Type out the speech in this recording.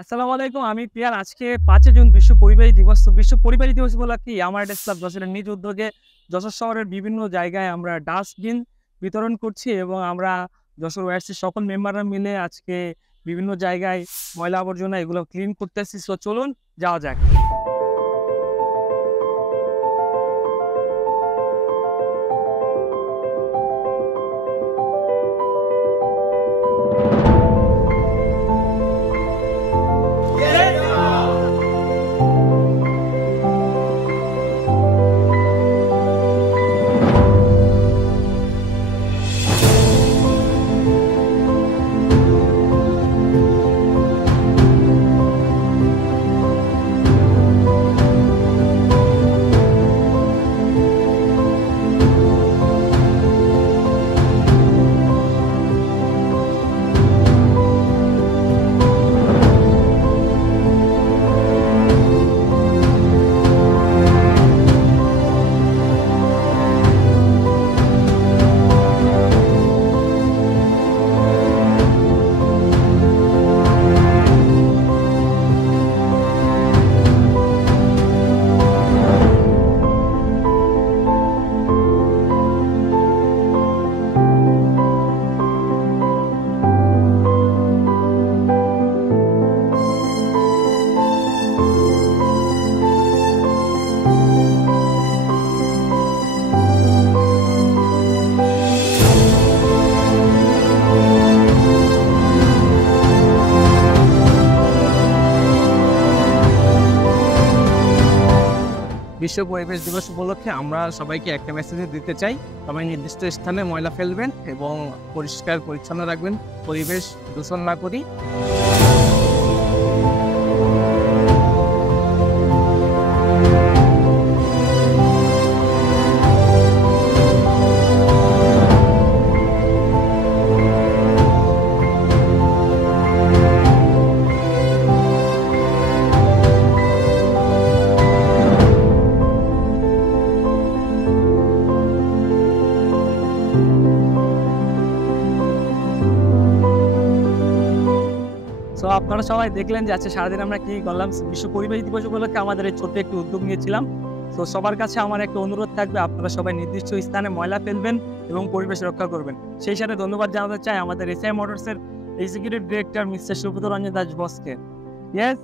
আসসালামু আলাইকুম। আমি প্রিয়ান। আজকে ৫ জুন বিশ্ব পরিবেশ দিবস। বিশ্ব পরিবেশ দিবস উপলক্ষে আমার একটা ক্লাব যশোরের নিজ উদ্যোগে যশোর শহরের বিভিন্ন জায়গায় আমরা ডাস্টবিন বিতরণ করছি এবং আমরা যশোর ওয়াইসির সকল মেম্বাররা মিলে আজকে বিভিন্ন জায়গায় ময়লা আবর্জনা এগুলো ক্লিন করতেছি। সো চলুন যাওয়া যাক। বিশ্ব পরিবেশ দিবস উপলক্ষে আমরা সবাইকে একটা মেসেজ দিতে চাই। সবাই নির্দিষ্ট স্থানে ময়লা ফেলবেন এবং পরিষ্কার পরিচ্ছন্ন রাখবেন, পরিবেশ দূষণ না করি। সো আপনারা সবাই দেখলেন যে আজকে সারাদিন আমরা কি করলাম। বিশ্ব পরিবেশ দিবস উপলক্ষে আমাদের এই ছোট্ট একটু উদ্যোগ নিয়েছিলাম। তো সবার কাছে আমার একটা অনুরোধ থাকবে, আপনারা সবাই নির্দিষ্ট স্থানে ময়লা ফেলবেন এবং পরিবেশ রক্ষা করবেন। সেই সাথে ধন্যবাদ জানাতে চাই আমাদের এসআই মোটরসের executive director mister Subrata Ranjan Das বসকে। ইয়েস।